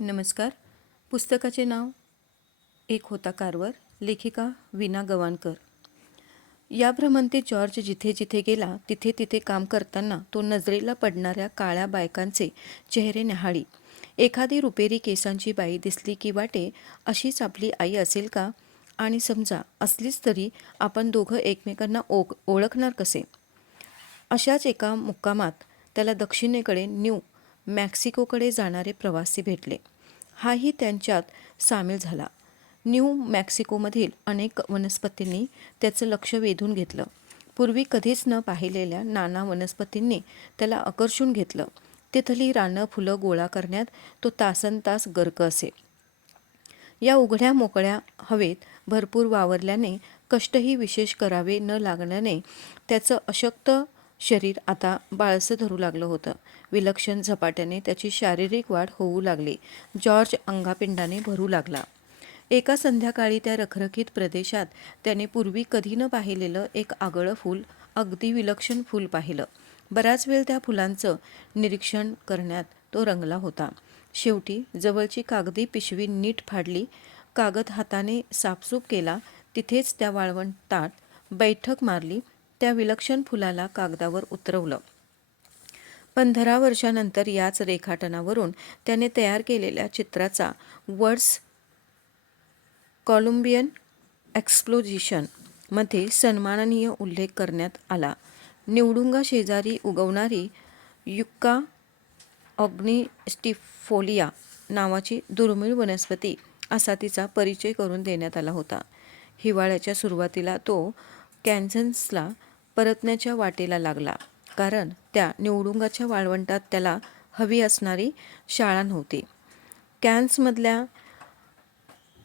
नमस्कार. पुस्तकाचे नाव एक होता कारवर लेखिका विना गवाणकर. या भ्रमंते जॉर्ज जिथे जिथे गेला तिथे तिथे काम करताना तो नजरेला पडणाऱ्या काळ्या बायकांचे चेहरे न्याहाळी. एखादी रुपेरी केसांची बाई दिसली की वाटे अशीच आपली आई असेल का? आणि समजा असलीच तरी आपण दोघं एकमेकांना ओक ओळखणार कसे? अशाच एका मुक्कामात त्याला दक्षिणेकडे न्यू मॅक्सिकोकडे जाणारे प्रवासी भेटले. हाही त्यांच्यात सामील झाला. न्यू मॅक्सिकोमधील अनेक वनस्पतींनी त्याचं लक्ष वेधून घेतलं. पूर्वी कधीच न पाहिलेल्या नाना वनस्पतींनी त्याला आकर्षून घेतलं. तिथली रानं फुलं गोळा करण्यात तो तासनतास गर्क असे. या उघड्या मोकळ्या हवेत भरपूर वावरल्याने कष्टही विशेष करावे न लागल्याने त्याचं अशक्त शरीर आता बाळसं धरू लागलं होतं. विलक्षण झपाट्याने त्याची शारीरिक वाढ होऊ लागली. जॉर्ज अंगापिंडाने भरू लागला. एका संध्याकाळी त्या रखरखीत प्रदेशात त्याने पूर्वी कधी न पाहिलेलं एक आगळं फूल अगदी विलक्षण फूल पाहिलं. बराच वेळ त्या फुलांचं निरीक्षण करण्यात तो रंगला होता. शेवटी जवळची कागदी पिशवी नीट फाडली कागद हाताने साफसूप केला तिथेच त्या वाळवंटात बैठक मारली त्या विलक्षण फुलाला कागदावर उतरवलं. पंधरा वर्षानंतर याच रेखाटनावरून त्याने तयार केलेल्या चित्राचा वर्ड्स कॉलंबियन एक्सप्लोजिशनमध्ये सन्माननीय उल्लेख करण्यात आला. निवडुंगा शेजारी उगवणारी युक्का ऑग्निस्टिफोलिया नावाची दुर्मिळ वनस्पती असा तिचा परिचय करून देण्यात आला होता. हिवाळ्याच्या सुरुवातीला तो कॅन्झन्सला परतण्याच्या वाटेला लागला. कारण त्या निवडुंगाच्या वाळवंटात त्याला हवी असणारी शाळा नव्हती. कॅन्समधल्या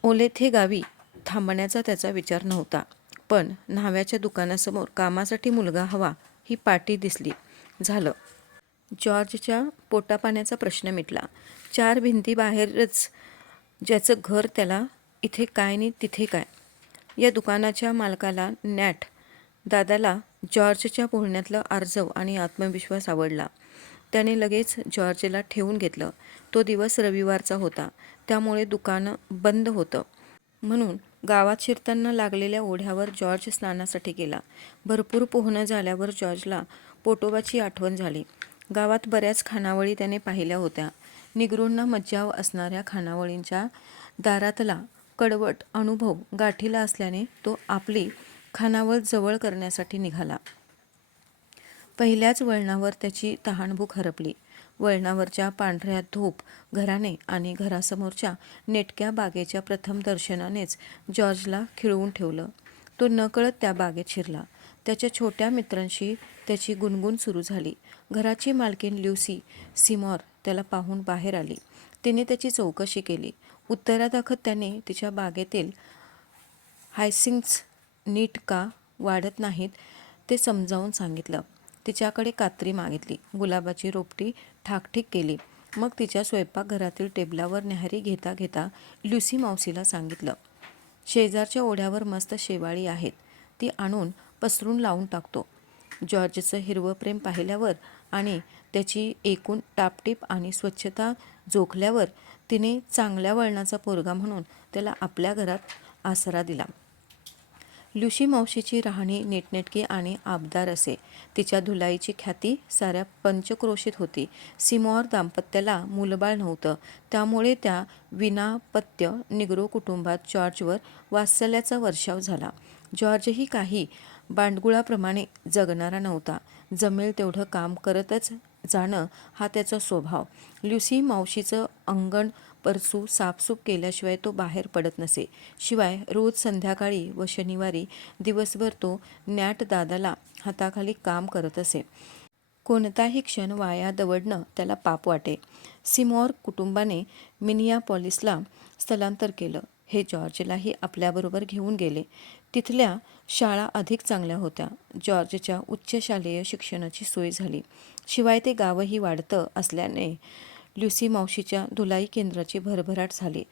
ओलेथे गावी थांबण्याचा त्याचा विचार नव्हता. पण न्हाव्याच्या दुकानासमोर कामासाठी मुलगा हवा ही पाटी दिसली. झालं. जॉर्जच्या पोटापाण्याचा प्रश्न मिटला. चार भिंती बाहेरच ज्याचं घर त्याला इथे काय नाही तिथे काय. या दुकानाच्या मालकाला नॅट दादाला जॉर्जच्या बोलण्यातलं आर्जव आणि आत्मविश्वास आवडला. त्याने लगेच जॉर्जला ठेवून घेतलं. तो दिवस रविवारचा होता. त्यामुळे दुकानं बंद होतं. म्हणून गावात शिरताना लागलेल्या ओढ्यावर जॉर्ज स्नानासाठी गेला. भरपूर पोहणं झाल्यावर जॉर्जला पोटोबाची आठवण झाली. गावात बऱ्याच खानावळी त्याने पाहिल्या होत्या. निगरूंना मज्जाव असणाऱ्या खानावळींच्या दारातला कडवट अनुभव गाठीला असल्याने तो आपली खानावळ जवळ करण्यासाठी निघाला. पहिल्याच वळणावर त्याची तहानभूक हरपली. वळणावरच्या पांढऱ्या धूप घराने आणि घरासमोरच्या नेटक्या बागेच्या प्रथम दर्शनानेच जॉर्जला खिळवून ठेवलं. तो नकळत त्या बागेत शिरला. त्याच्या छोट्या मित्रांशी त्याची गुणगुण सुरू झाली. घराची मालकीन ल्युसी सिमॉर त्याला पाहून बाहेर आली. तिने त्याची चौकशी केली. उत्तरादाखत त्याने तिच्या बागेतील हायसिंग्स नीट का वाढत नाहीत ते समजावून सांगितलं. तिच्याकडे कात्री मागितली. गुलाबाची रोपटी ठाकठीक केली. मग तिच्या स्वयंपाकघरातील टेबलावर न्याहारी घेता घेता ल्युसी मावशीला सांगितलं शेजारच्या ओढ्यावर मस्त शेवाळी आहेत. ती आणून पसरून लावून टाकतो. जॉर्जचं हिरवं प्रेम पाहिल्यावर आणि त्याची एकूण टापटीप आणि स्वच्छता जोखल्यावर तिने चांगल्या वळणाचा पोरगा म्हणून त्याला आपल्या घरात आसरा दिला. लुशी मावशीची राहणी नीटनेटकी आणि आबदार असे. तिच्या धुलाईची ख्याती साऱ्या पंचक्रोशीत होती. सिमॉर दाम्पत्याला मुलबाळ नव्हतं. त्यामुळे त्या विनापत्य निग्रो कुटुंबात जॉर्जवर वात्सल्याचा वर्षाव झाला. जॉर्जही काही बांडगुळाप्रमाणे जगणारा नव्हता. जमेल तेवढं काम करतच जाणं हा त्याचा स्वभाव. ल्युसी मावशीचं अंगण परसू साफसूप केल्याशिवाय तो बाहेर पडत नसे. शिवाय रोज संध्याकाळी व शनिवारी दिवसभर तो न्याट दादाला हाताखाली काम करत असे. कोणताही क्षण वाया दवडणं त्याला पाप वाटे. सिमॉर कुटुंबाने मिनियापॉलिसला स्थलांतर केलं. हे जॉर्जलाही आपल्याबरोबर घेऊन गेले. तिथल्या शाळा अधिक चांगल्या होत्या. जॉर्जच्या उच्च शालेय शिक्षणाची सोय झाली. शिवाय ते गावही वाढतं असल्याने ल्युसी मावशीच्या धुलाई केंद्राची भरभराट झाली.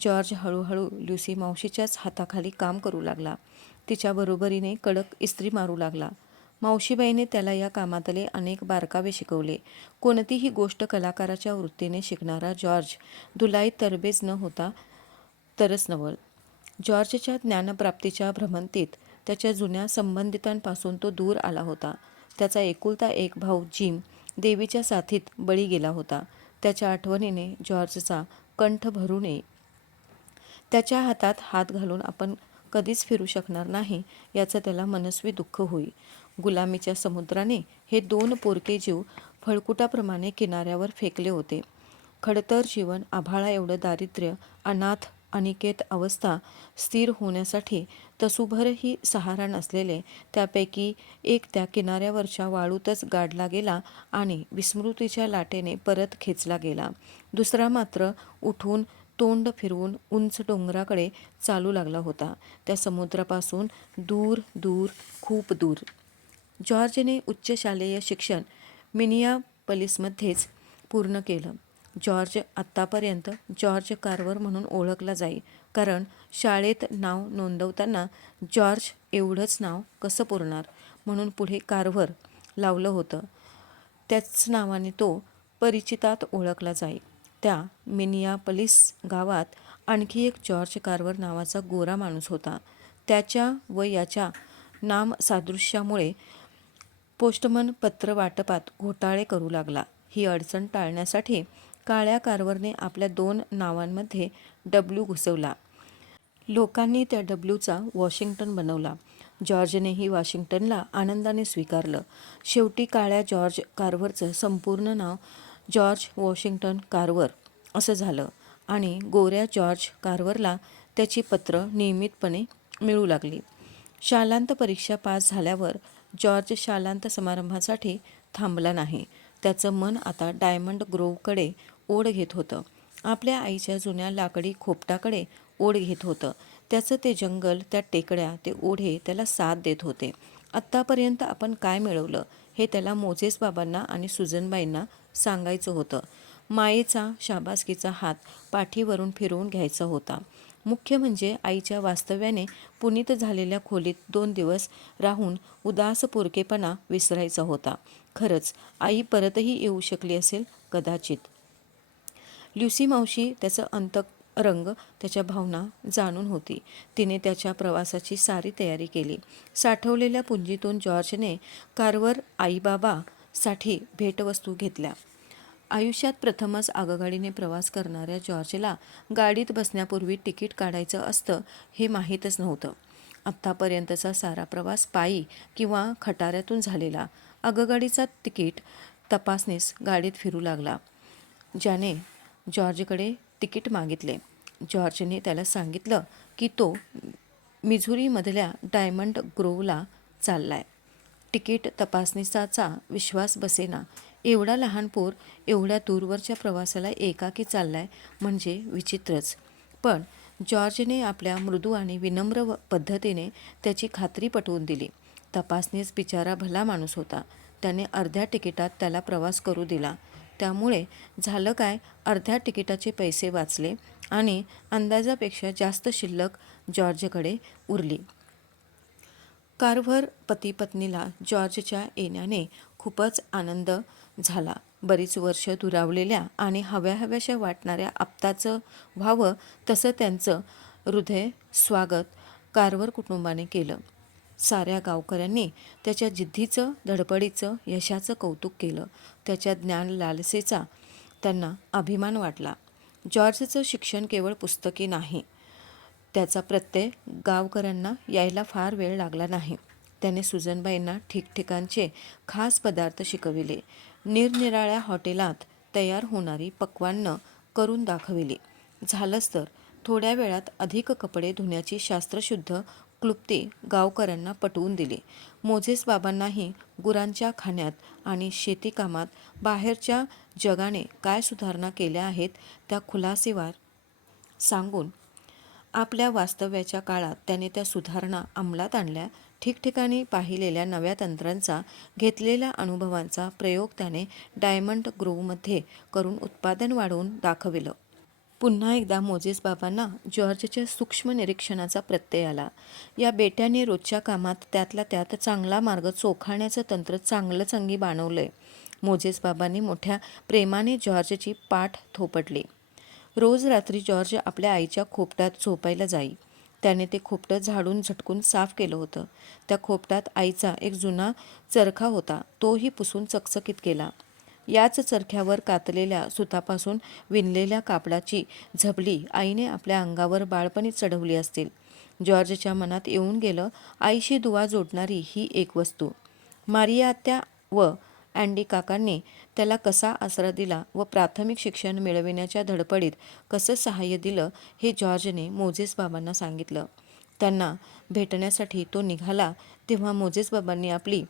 जॉर्ज हळूहळू ल्युसी मावशीच्याच हाताखाली काम करू लागला. तिच्या बरोबरीने कडक इस्त्री मारू लागला. मावशीबाईने त्याला या कामातले अनेक बारकावे शिकवले. कोणतीही गोष्ट कलाकाराच्या वृत्तीने शिकणारा जॉर्ज धुलाई तरबेज न होता तरच नवल. जॉर्जच्या ज्ञानप्राप्तीच्या भ्रमंतीत त्याच्या जुन्या संबंधितांपासून तो दूर आला होता. त्याचा एकुलता एक भाऊ जिम देवीच्या साथीत बळी गेला होता. त्याच्या आठवणीने जॉर्जचा कंठ भरून नये. त्याच्या हातात हात घालून आपण कधीच फिरू शकणार नाही याचं त्याला मनस्वी दुःख होई. गुलामीच्या समुद्राने हे दोन पोरके जीव फळकुटाप्रमाणे किनाऱ्यावर फेकले होते. खडतर जीवन आभाळा एवढं दारिद्र्य अनाथ अनिकेत अवस्था स्थिर होण्यासाठी तसूभरही सहारा नसलेले त्यापैकी एक त्या किनाऱ्यावरच्या वाळूतच गाडला गेला आणि विस्मृतीच्या लाटेने परत खेचला गेला. दुसरा मात्र उठून तोंड फिरवून उंच डोंगराकडे चालू लागला होता. त्या समुद्रापासून दूर दूर खूप दूर. जॉर्जने उच्च शालेय शिक्षण मिनियापलिसमध्येच पूर्ण केलं. जॉर्ज आत्तापर्यंत जॉर्ज कार्वर म्हणून ओळखला जाई. कारण शाळेत नाव नोंदवताना जॉर्ज एवढंच नाव कसं पुरणार? म्हणून पुढे कार्व्हर लावलं होतं. त्याच नावाने तो परिचितात ओळखला जाई. त्या मिनियापलिस गावात आणखी एक जॉर्ज कार्वर नावाचा गोरा माणूस होता. त्याच्या व याच्या नाम सादृश्यामुळे पोस्टमन पत्र वाटपात घोटाळे करू लागला. ही अडचण टाळण्यासाठी काळ्या कारवरने आपल्या दोन नावांमध्ये डब्ल्यू घुसवला. लोकांनी त्या डब्ल्यूचा वॉशिंग्टन बनवला. जॉर्जनेही वॉशिंग्टनला आनंदाने स्वीकारलं. शेवटी काळ्या जॉर्ज कार्वरचं संपूर्ण नाव जॉर्ज वॉशिंग्टन कार्वर असं झालं आणि गोऱ्या जॉर्ज कार्वरला त्याची पत्र नियमितपणे मिळू लागली. शालांत परीक्षा पास झाल्यावर जॉर्ज शालांत समारंभासाठी थांबला नाही. त्याचं मन आता डायमंड ग्रोव्हकडे ओढ घेत होतं. आपल्या आईच्या जुन्या लाकडी खोपटाकडे ओढ घेत होतं. त्याचं ते जंगल त्या टेकड्या ते ओढे त्याला साथ देत होते. आत्तापर्यंत आपण काय मिळवलं हे त्याला मोजेस बाबांना आणि सुजनबाईंना सांगायचं होतं. मायेचा शाबासकीचा हात पाठीवरून फिरवून घ्यायचा होता. मुख्य म्हणजे आईच्या वास्तव्याने पुनीत झालेल्या खोलीत दोन दिवस राहून उदास पोरकेपणा विसरायचा होता. खरंच आई परतही येऊ शकली असेल कदाचित. ल्युसी मावशी त्याचं अंत रंग त्याच्या भावना जाणून होती. तिने त्याच्या प्रवासाची सारी तयारी केली. साठवलेल्या पुंजीतून जॉर्जने कारवर आईबाबासाठी भेटवस्तू घेतल्या. आयुष्यात प्रथमच आगगाडीने प्रवास करणाऱ्या जॉर्जला गाडीत बसण्यापूर्वी तिकीट काढायचं असतं हे माहीतच नव्हतं. आत्तापर्यंतचा सारा प्रवास पायी किंवा खटाऱ्यातून झालेला. आगगाडीचा तिकीट तपासणीस गाडीत फिरू लागला. ज्याने जॉर्जकडे तिकीट मागितले. जॉर्जने त्याला सांगितलं की तो मिझुरीमधल्या डायमंड ग्रोवला चाललाय. तिकीट तपासणीचा विश्वास बसेना. एवढा लहान पोर एवढ्या दूरवरच्या प्रवासाला एकाकी चाललाय म्हणजे विचित्रच. पण जॉर्जने आपल्या मृदू आणि विनम्र व- पद्धतीने त्याची खात्री पटवून दिली. तपासणीस बिचारा भला माणूस होता. त्याने अर्ध्या तिकिटात त्याला प्रवास करू दिला. त्यामुळे झालं काय? अर्ध्या तिकिटाचे पैसे वाचले आणि अंदाजापेक्षा जास्त शिल्लक जॉर्जकडे उरली. कारभर पती पत्नीला जॉर्जच्या येण्याने खूपच आनंद झाला. बरीच वर्ष दुरावलेल्या आणि हव्या हव्याशा वाटणाऱ्या आप्ताचं व्हावं तसं त्यांचं हृदय स्वागत कारवर कुटुंबाने केलं. साऱ्या गावकऱ्यांनी त्याच्या जिद्दीचं धडपडीचं यशाचं कौतुक केलं. त्याच्या ज्ञान लालसेचा त्यांना अभिमान वाटला. जॉर्जचं शिक्षण केवळ पुस्तकी नाही. त्याचा प्रत्यय गावकऱ्यांना यायला फार वेळ लागला नाही. त्याने सुजनबाईंना ठिकठिकाणचे खास पदार्थ शिकविले. निरनिराळ्या हॉटेलात तयार होणारी पक्वान्न करून दाखविली. झालंच तर थोड्या वेळात अधिक कपडे धुण्याची शास्त्रशुद्ध क्लुप्ती गावकऱ्यांना पटवून दिली. मोझेस बाबांनाही गुरांच्या खाण्यात आणि शेतीकामात बाहेरच्या जगाने काय सुधारणा केल्या आहेत त्या खुलासेवार सांगून आपल्या वास्तव्याच्या काळात त्याने त्या सुधारणा अंमलात आणल्या. ठिकठिकाणी पाहिलेल्या नव्या तंत्रांचा घेतलेल्या अनुभवांचा प्रयोग त्याने डायमंड ग्रोव्हमध्ये करून उत्पादन वाढवून दाखविलं. पुन्हा एकदा मोजेस बाबांना जॉर्जच्या सूक्ष्म निरीक्षणाचा प्रत्यय आला. या बेट्याने रोजच्या कामात त्यातल्या त्यात चांगला मार्ग चोखाण्याचं तंत्र चांगलं चंगी बाणवलंय. मोजेस बाबांनी मोठ्या प्रेमाने जॉर्जची पाठ थोपटली. रोज रात्री जॉर्ज आपल्या आईच्या खोपटात झोपायला जाई. त्याने ते खोपटं झाडून झटकून साफ केलं होतं. त्या खोपटात आईचा एक जुना चरखा होता. तोही पुसून चकचकीत केला. याच चरख्यावर कातलेल्या सुतापासून विणलेल्या कापडाची झबली आईने आपल्या अंगावर बाळपणी चढवली असतील. जॉर्जच्या मनात येऊन गेलं आईशी दुवा जोडणारी ही एक वस्तू. मारिया आत्या व अँडी काकांनी त्याला कसा आसरा दिला व प्राथमिक शिक्षण मिळविण्याच्या धडपडीत कसं सहाय्य दिलं हे जॉर्जने मोजेस बाबांना सांगितलं. त्यांना भेटण्यासाठी तो निघाला तेव्हा मोजेस बाबांनी आपली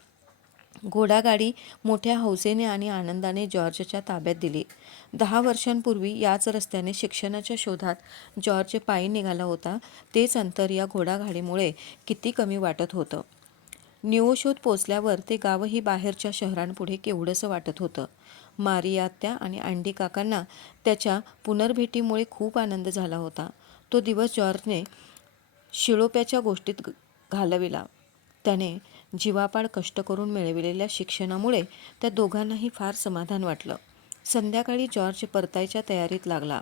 घोडागाडी मोठ्या हौसेने आणि आनंदाने जॉर्जच्या ताब्यात दिली. दहा वर्षांपूर्वी याच रस्त्याने शिक्षणाच्या शोधात जॉर्ज पायी निघाला होता. तेच अंतर या घोडागाडीमुळे किती कमी वाटत होतं. निओशोध पोचल्यावर ते गावही बाहेरच्या शहरांपुढे केवढंसं वाटत होतं. मारियात्या आणि अँडी काकांना त्याच्या पुनर्भेटीमुळे खूप आनंद झाला होता. तो दिवस जॉर्जने शिळोप्याच्या गोष्टीत घालविला. त्याने जीवापाड कष्ट करून मिळविलेल्या शिक्षणामुळे त्या दोघांनाही फार समाधान वाटलं. संध्याकाळी जॉर्ज परतायच्या तयारीत लागला.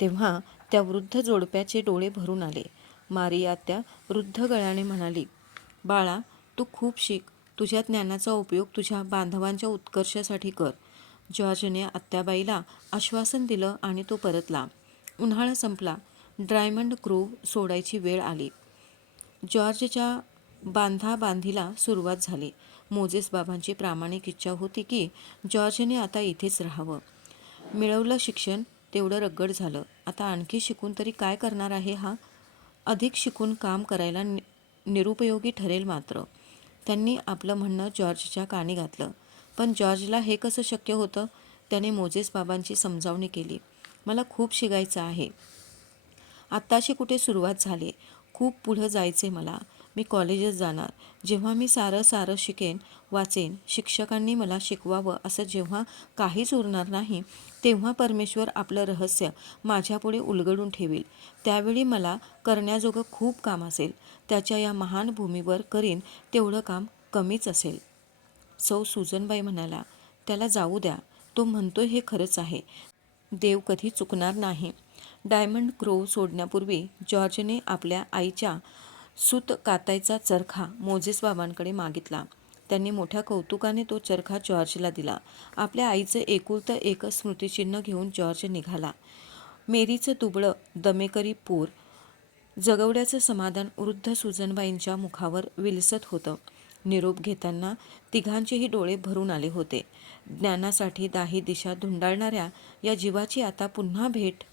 तेव्हा त्या वृद्ध जोडप्याचे डोळे भरून आले. मारिया त्या वृद्ध गळ्याने म्हणाली बाळा तू खूप शिक. तुझ्या ज्ञानाचा उपयोग तुझ्या बांधवांच्या उत्कर्षासाठी कर. जॉर्जने आत्याबाईला आश्वासन दिलं आणि तो परतला. उन्हाळा संपला. ड्रायमंड ग्रोव्ह सोडायची वेळ आली. जॉर्जच्या बांधा बांधीला सुरुवात झाली. मोजेस बाबांची प्रामाणिक इच्छा होती की जॉर्जने आता इथेच राहावं. मिळवलं शिक्षण तेवढं रगड झालं. आता आणखी शिकून तरी काय करणार आहे हा? अधिक शिकून काम करायला नि निरुपयोगी ठरेल मात्र. त्यांनी आपलं म्हणणं जॉर्जच्या कानी घातलं. पण जॉर्जला हे कसं शक्य होतं? त्याने मोजेस बाबांची समजावणी केली. मला खूप शिकायचं आहे. आत्ताशी कुठे सुरुवात झाली? खूप पुढं जायचे मला. मी कॉलेजात जाणार. जेव्हा मी सारं सारं शिकेन वाचेन शिक्षकांनी मला शिकवावं असं जेव्हा काहीच उरणार नाही तेव्हा परमेश्वर आपलं रहस्य माझ्यापुढे उलगडून ठेवील. त्यावेळी मला करण्याजोगं खूप काम असेल. त्याच्या या महान भूमीवर करीन तेवढं काम कमीच असेल. सौ सुजनबाई म्हणाला त्याला जाऊ द्या. तो म्हणतो हे खरंच आहे. देव कधी चुकणार नाही. डायमंड ग्रोव्ह सोडण्यापूर्वी जॉर्जने आपल्या आईच्या सूत कातायचा चरखा मोजेस बाबांकडे मागितला. त्यांनी मोठ्या कौतुकाने तो चरखा जॉर्जला दिला. आपल्या आईचं एकुलतं एक स्मृतिचिन्ह घेऊन जॉर्ज निघाला. मेरीचं दुबळं दमेकरी पूर जगवड्याचं समाधान वृद्ध सुजनबाईंच्या मुखावर विलसत होतं. निरोप घेताना तिघांचेही डोळे भरून आले होते. ज्ञानासाठी दाही दिशा धुंडाळणाऱ्या या जीवाची आता पुन्हा भेट